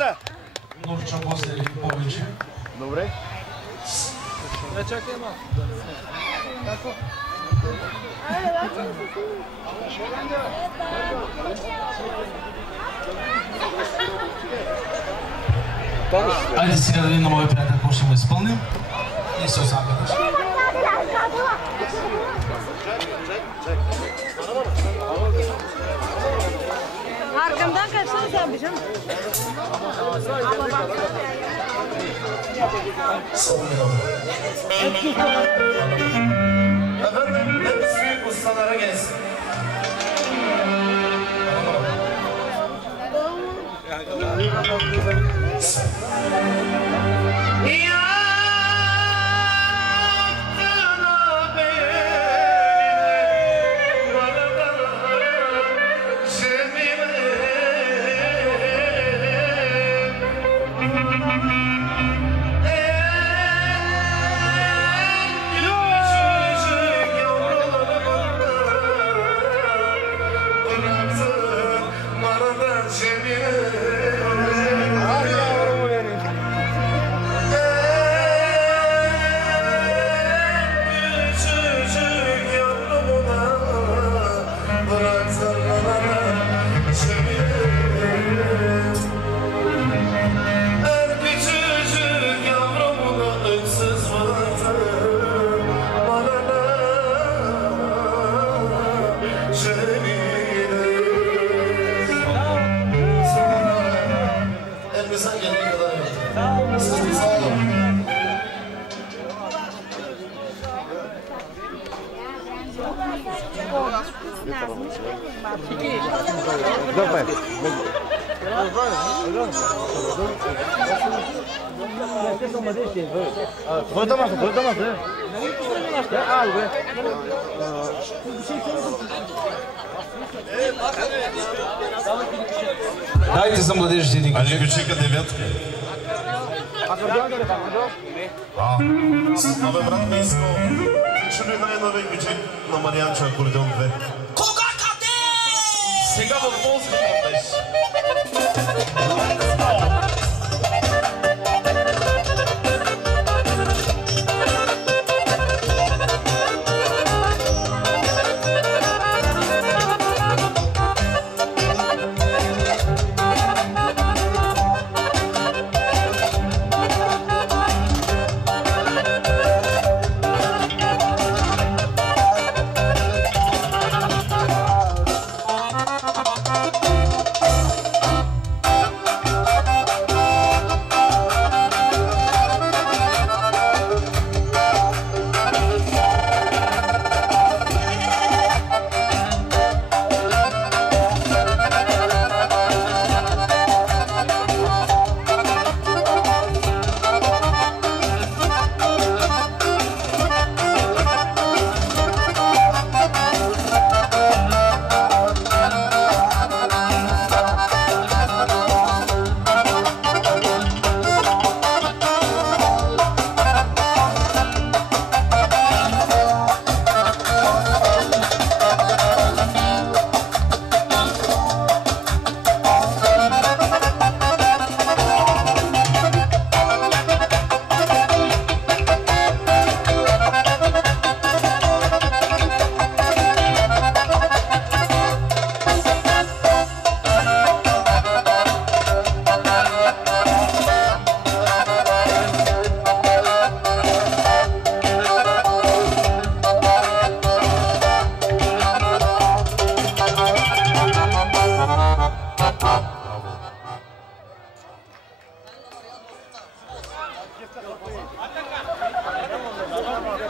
ръката! Норча после или повече. Добре. Не чакай малко. Како? Айде сега да видим на моя приятел какво ще му изпълним. И се осамбваш. Arkamdan kaçsana sen bir canım. Efendim, hepsi ustalara gelsin. Дайте за младежите един ключик. Ключика девятка. Абе, брат ми искал. Чули най-нови ключик на Марианчо акордеон 2. Кога къде? Сега в Полска беше.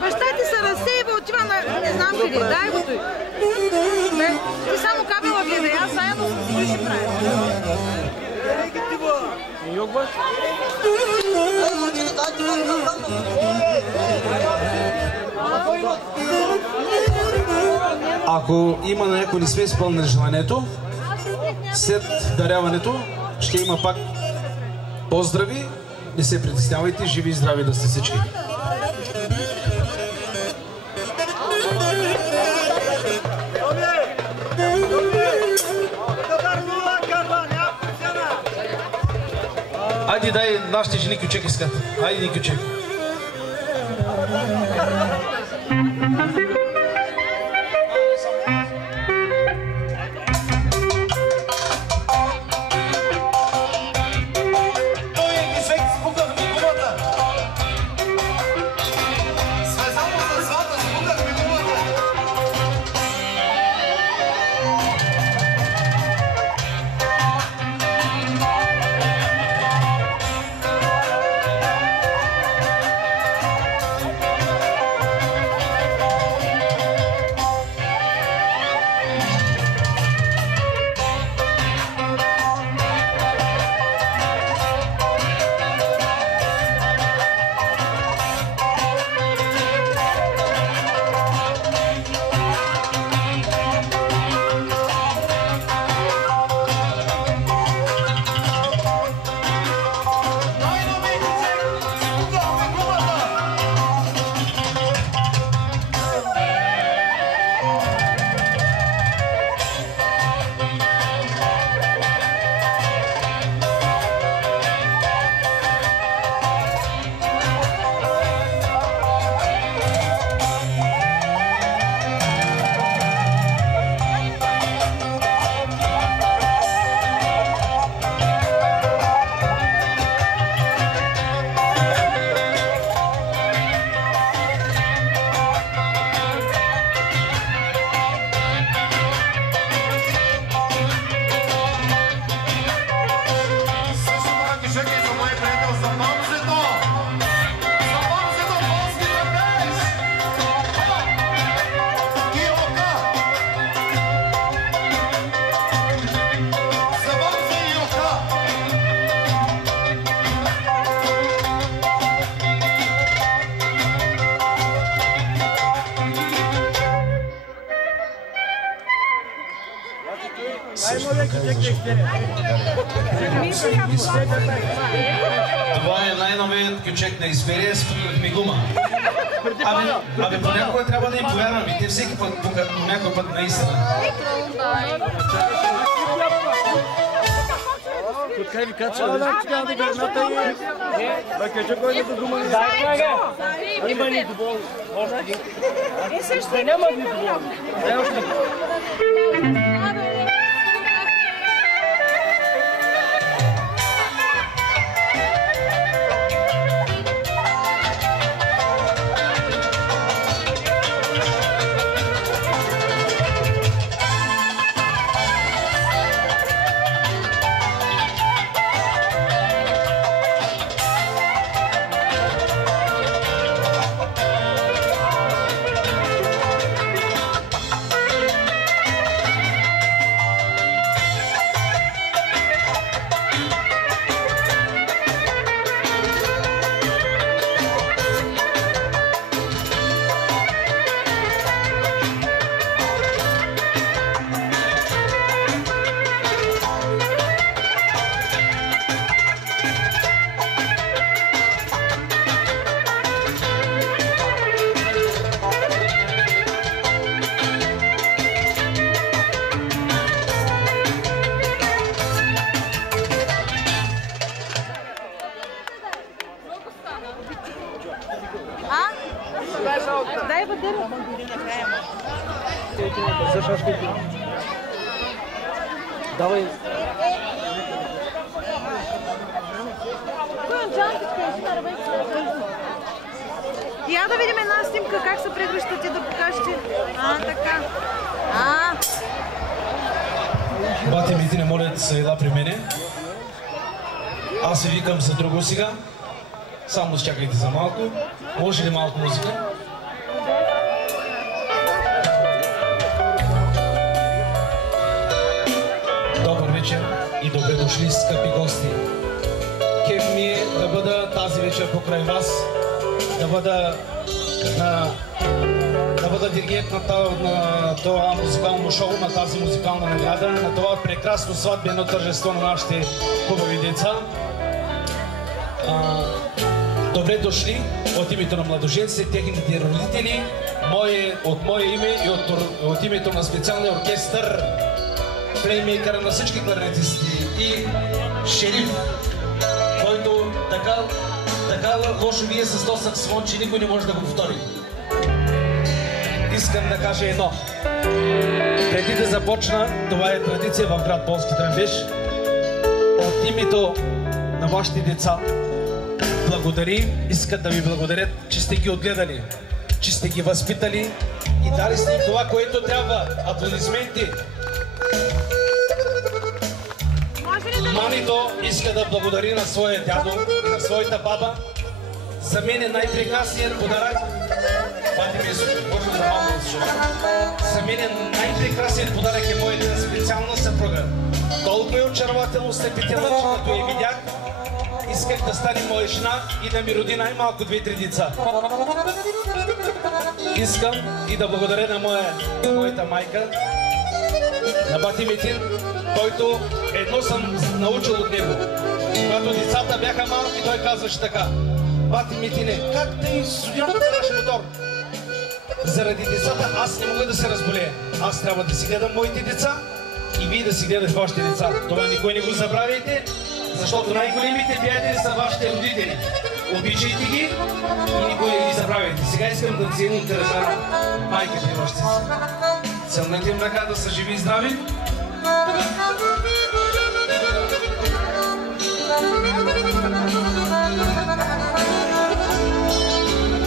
Баща ти се разсейва, отива на не знам къде. Дай го той. Ти само кабела гледай, аз заедно с той ще правим. Йогваш? Ако има на някой не сме изпълнили желанието, след даряването ще има пак поздрави. Не се притеснявайте, живи и здрави да сте всички. Айде, дай нашите жени кючек искат. Айде, ни кючек. Това е най-новият кючек на Исперия, спукнахме гума. Абе, понякога трябва да им повярвам и те всеки път пукат, но някой път наистина. Откай ви кача, да чекам да гърната и... Бакача кой да дума не дай, колега! Има ни добол. Да няма ни добол. Дай още. Дай батера. Давай. Я да видим една снимка, как се прегръщате да покажете. Така. Бати ми, ти не моля да се ела при мене. Аз се викам за друго сега. Само чакайте за малко. Може ли малко музика? Добър вечер и добре дошли, скъпи гости. Кеф ми е да бъда тази вечер покрай вас, да бъда диригент на това музикално шоу, на тази музикална награда, на това прекрасно сватбено тържество на нашите хубави деца. Добре дошли от името на младоженците, техните родители, от мое име и от името на специалния оркестър, плеймейкъра на всички кларнетисти и Шериф, който така лошо вие с то саксофон, че никой не може да го повтори. Искам да кажа едно. Преди да започна, това е традиция в град Полски Тръмбеш, от името на вашите деца искат да ви благодарят, че сте ги отгледали, че сте ги възпитали и дали сте им това, което трябва. Аплодисменти! Манито иска да благодари на своя дядо и на своята баба. За мен е най-прекрасният подарък. За мен най-прекрасният подарък е моята специална съпруга. Толкова е очарователно ослепителна, че като я видях, исках да стане моя жена и да ми роди най-малко 2-3 деца. Искам и да благодаря на моята майка, на бати Метин, който едно съм научил от него. Когато децата бяха малки, той казваше така: бати Метине, как те студиото караш мотор? Заради децата аз не мога да се разболея. Аз трябва да си гледам моите деца и вие да си гледате вашите деца. Това никой не го забравяйте, защото най-големите приятели са вашите родители. Обичайте ги и никой не ги забравяйте. Сега искам да целуните ръка на майката и вашите си. Целнете им ръка, да са живи и здрави.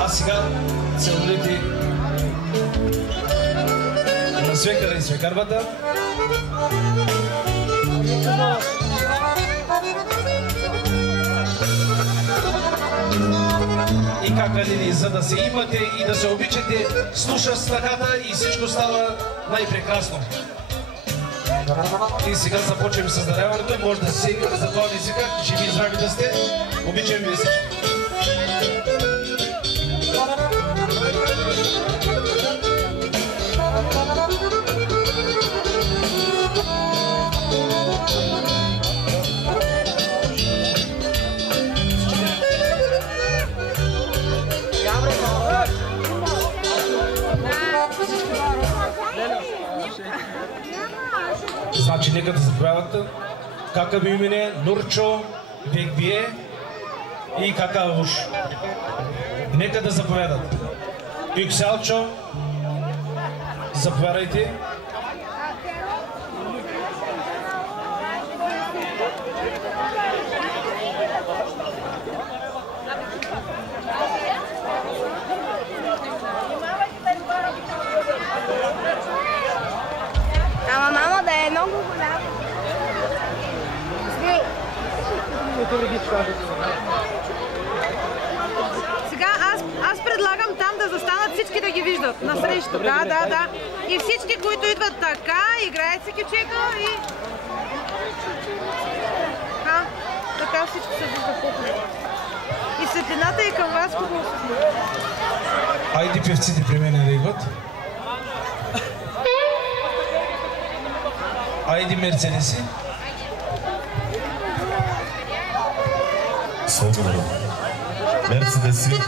А сега целунете на свекъра и свекървата. И как ли, за да се имате и да се обичате, слуша снахата и всичко става най-прекрасно. И сега започваме с даряването. Може да се седнете за това езика, живи и здрави да сте. Обичам ви всички. Значи нека да заповядат кака би мине Нурчо, Векбие и кака Уш. Нека да заповядат. Юкселчо, заповядайте. Ама мама да е много голяма. Сега аз предлагам там да застанат всички да ги виждат насреща. Да. И всички, които идват така, играят си кючека и... така всички се виждат. И светлината е към вас. Айде певците при мен да идват. Айде мерцедеси. Мерцедеси.